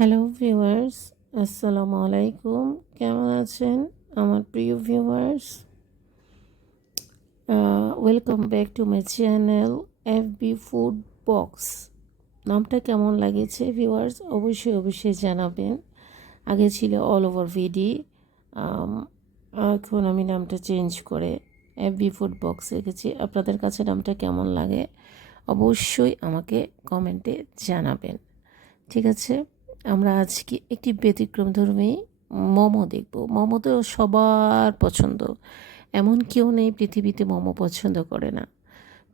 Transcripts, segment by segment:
Hello viewers, আসসালামু আলাইকুম। কেমন আছেন আমার প্রিয় viewers? Welcome back to my channel F B food box নামটা কেমন লাগেছে ভিউয়ার্স, অবশ্যই অবশ্যই জানাবেন। আগে ছিল অল ওভার ভিডি এখন আমি নামটা চেঞ্জ করে এফ বি ফুড বক্স রেখেছি আপনাদের কাছে নামটা কেমন লাগে অবশ্যই আমাকে কমেন্টে জানাবেন। ঠিক আছে? আমরা আজকে একটি ব্যতিক্রম ব্যতিক্রমধর্মী মোমো দেখব। মোমো তো সবার পছন্দ। এমন কেউ নেই পৃথিবীতে মোমো পছন্দ করে না।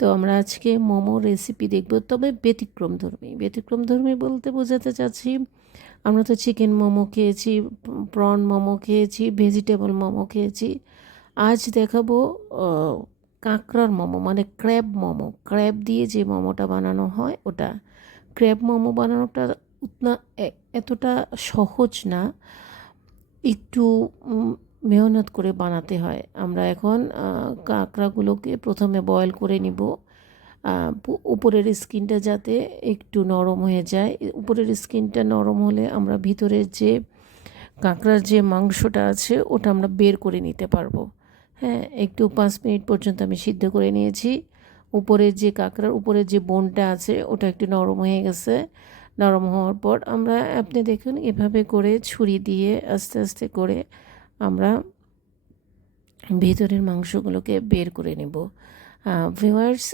তো আমরা আজকে মোমো রেসিপি দেখব, তবে ব্যতিক্রমধর্মী ব্যতিক্রমধর্মী বলতে বোঝাতে চাচ্ছি, আমরা তো চিকেন মোমো খেয়েছি প্রন মোমো খেয়েছি ভেজিটেবল মোমো খেয়েছি। আজ দেখাবো কাঁকড়ার মোমো মানে ক্র্যাব মোমো। ক্র্যাব দিয়ে যে মোমোটা বানানো হয়, ওটা। ক্র্যাব মোমো বানানোটা উতনা এতটা সহজ না। একটু মেহনত করে বানাতে হয়। আমরা এখন কাঁকড়াগুলোকে প্রথমে বয়েল করে নিব। উপরের স্কিনটা যাতে একটু নরম হয়ে যায়। উপরের স্কিনটা নরম হলে আমরা ভিতরের যে কাঁকড়ার যে মাংসটা আছে, ওটা আমরা বের করে নিতে পারব। হ্যাঁ একটু পাঁচ মিনিট পর্যন্ত আমি সিদ্ধ করে নিয়েছি। উপরের যে কাঁকড়ার, উপরের যে বোনটা আছে, ওটা একটু নরম হয়ে গেছে। নরম হওয়ার পর আমরা আপনি দেখুন এভাবে করে ছুরি দিয়ে আস্তে আস্তে করে আমরা ভিতরের মাংসগুলোকে বের করে নেব। ভিউয়ার্স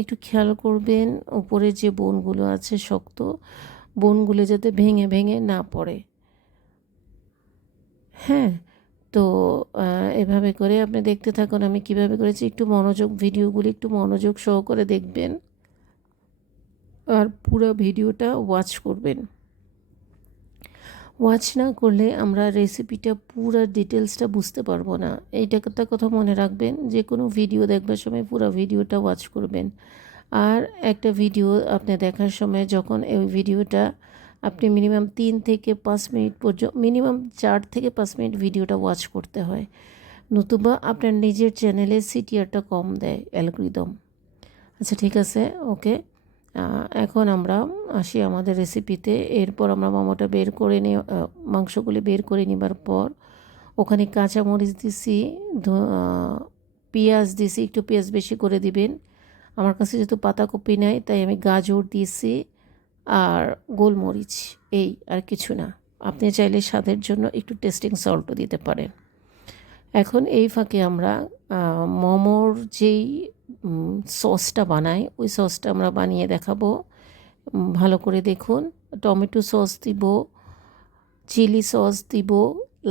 একটু খেয়াল করবেন, উপরে যে বোনগুলো আছে শক্ত, বোনগুলো যাতে ভেঙে ভেঙে না পড়ে। হ্যাঁ তো এভাবে করে আপনি দেখতে থাকুন, আমি কীভাবে করেছি, একটু মনোযোগ, ভিডিওগুলি একটু মনোযোগ সহকারে দেখবেন। আর পুরো ভিডিওটা ওয়াচ করবেন। ওয়াচ না করলে আমরা রেসিপিটা পুরো ডিটেলসটা বুঝতে পারব না। এইটা একটা কথা মনে রাখবেন, যে কোনো ভিডিও দেখবার সময় পুরো ভিডিওটা ওয়াচ করবেন। আর একটা ভিডিও আপনি দেখার সময় যখন এই ভিডিওটা আপনি মিনিমাম তিন থেকে পাঁচ মিনিট পর্যন্ত মিনিমাম চার থেকে পাঁচ মিনিট ভিডিওটা ওয়াচ করতে হয়। নতুবা আপনার নিজের চ্যানেলে সিটিআরটা কম দেয় অ্যালগরিদম আচ্ছা ঠিক আছে ওকে এখন আমরা আসি আমাদের রেসিপিতে এরপর আমরা মোমোটা বের করে নিয়ে মাংসগুলি বের করে নেবার পর ওখানে কাঁচামরিচ দিছি পেঁয়াজ দিছি, একটু পেঁয়াজ বেশি করে দিবেন। আমার কাছে যেহেতু পাতাকপি নাই, তাই আমি গাজর দিয়েছি আর গোলমরিচ, এই আর কিছু না। আপনি চাইলে স্বাদের জন্য একটু টেস্টিং সল্টও দিতে পারেন। এখন এই ফাঁকে আমরা মোমোর যেই সসটা বানাই। ওই সসটা আমরা বানিয়ে দেখাবো। ভালো করে দেখুন। টমেটো সস দিব চিলি সস দিব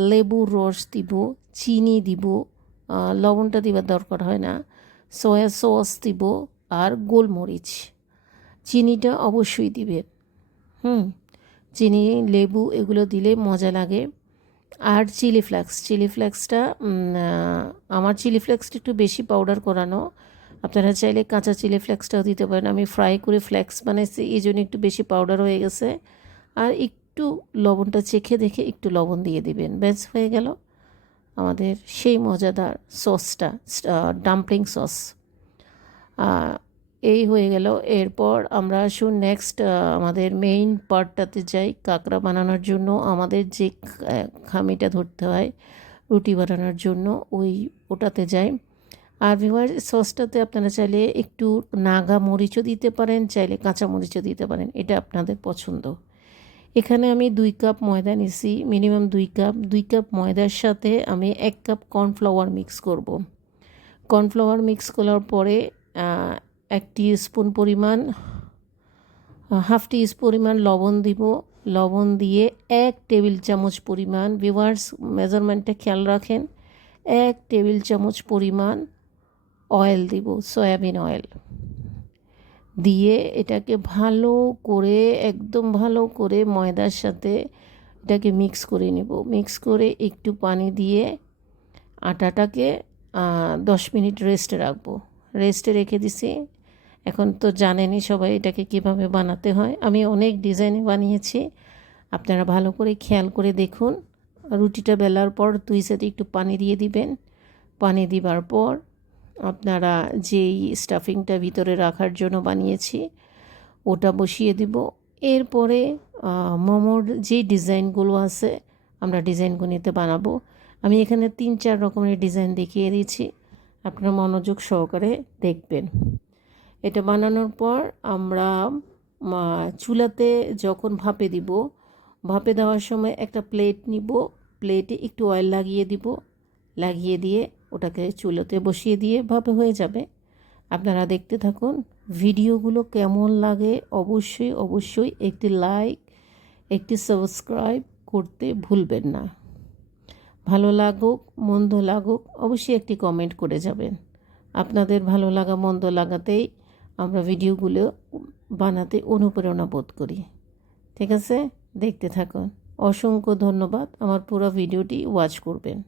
লেবুর রস দিব, চিনি দিব লবণটা দিবার দরকার হয় না। সয়া সস দিব আর গোলমরিচ। চিনিটা অবশ্যই দিবেন। হুম, চিনি, লেবু এগুলো দিলে মজা লাগে। আর চিলি ফ্লেক্স চিলি ফ্লেক্সটা আমার চিলি ফ্লেক্সটা একটু বেশি পাউডার করানো। আপনারা চাইলে কাঁচা চিলি ফ্লেক্সটাও দিতে পারেন। আমি ফ্রাই করে ফ্লেক্স বানাইছি এই জন্য একটু বেশি পাউডার হয়ে গেছে। আর একটু লবণটা চেখে দেখে একটু লবণ দিয়ে দিবেন। ব্যাস, হয়ে গেল আমাদের সেই মজাদার সসটা ডাম্পলিং সস এই হয়ে গেল। এরপর আমরা আসুন নেক্সট আমাদের মেইন পার্টটাতে যাই। কাঁকড়া বানানোর জন্য আমাদের যে খামিটা ধরতে হয়, রুটি বানানোর জন্য, ওই ওটাতে যাই। আর ভিওয়ার সসটাতে আপনারা চাইলে একটু নাগা মরিচও দিতে পারেন, চাইলে কাঁচা মরিচও দিতে পারেন, এটা আপনাদের পছন্দ। এখানে আমি দুই কাপ ময়দা নিছি, মিনিমাম দুই কাপ। দুই কাপ ময়দার সাথে আমি এক কাপ কর্নফ্লাওয়ার মিক্স করব। কর্নফ্লাওয়ার মিক্স করার পরে এক স্পুন পরিমাণ, হাফ টি পরিমাণ লবণ দিব। লবণ দিয়ে এক টেবিল চামচ পরিমাণ ভিভার্স মেজারমেন্টটা খেয়াল রাখেন, এক টেবিল চামচ পরিমাণ অয়েল দিব সয়াবিন অয়েল দিয়ে এটাকে ভালো করে, একদম ভালো করে ময়দার সাথে এটাকে মিক্স করে নেব। মিক্স করে একটু পানি দিয়ে আটাটাকে দশ মিনিট রেস্টে রাখব। রেস্টে রেখে দিছি। এখন তো জানেনই সবাই এটাকে কীভাবে বানাতে হয়। আমি অনেক ডিজাইনে বানিয়েছি। আপনারা ভালো করে খেয়াল করে দেখুন। রুটিটা বেলার পর দুই সাইডে একটু পানি দিয়ে দিবেন। পানি দিবার পর আপনারা যেই স্টাফিংটা ভিতরে রাখার জন্য বানিয়েছি, ওটা বসিয়ে দিব। এরপরে মোমোর যেই ডিজাইনগুলো আছে, আমরা ডিজাইনগুলিতে বানাবো। আমি এখানে তিন চার রকমের ডিজাইন দেখিয়ে দিয়েছি। আপনারা মনোযোগ সহকারে দেখবেন। এটা বানানোর পর আমরা চুলাতে যখন ভাপে দিব, ভাপে দেওয়ার সময় একটা প্লেট নিব। প্লেটে একটু অয়েল লাগিয়ে দিব। লাগিয়ে দিয়ে ওটাকে চুলোতে বসিয়ে দিয়ে ভাবে হয়ে যাবে। আপনারা দেখতে থাকুন ভিডিওগুলো কেমন লাগে। অবশ্যই অবশ্যই একটি লাইক একটি সাবস্ক্রাইব করতে ভুলবেন না। ভালো লাগুক, মন্দ লাগুক, অবশ্যই একটি কমেন্ট করে যাবেন। আপনাদের ভালো লাগা, মন্দ লাগাতেই আমরা ভিডিওগুলো বানাতে অনুপ্রেরণা বোধ করি। ঠিক আছে? দেখতে থাকুন। অসংখ্য ধন্যবাদ। আমার পুরো ভিডিওটি ওয়াচ করবেন।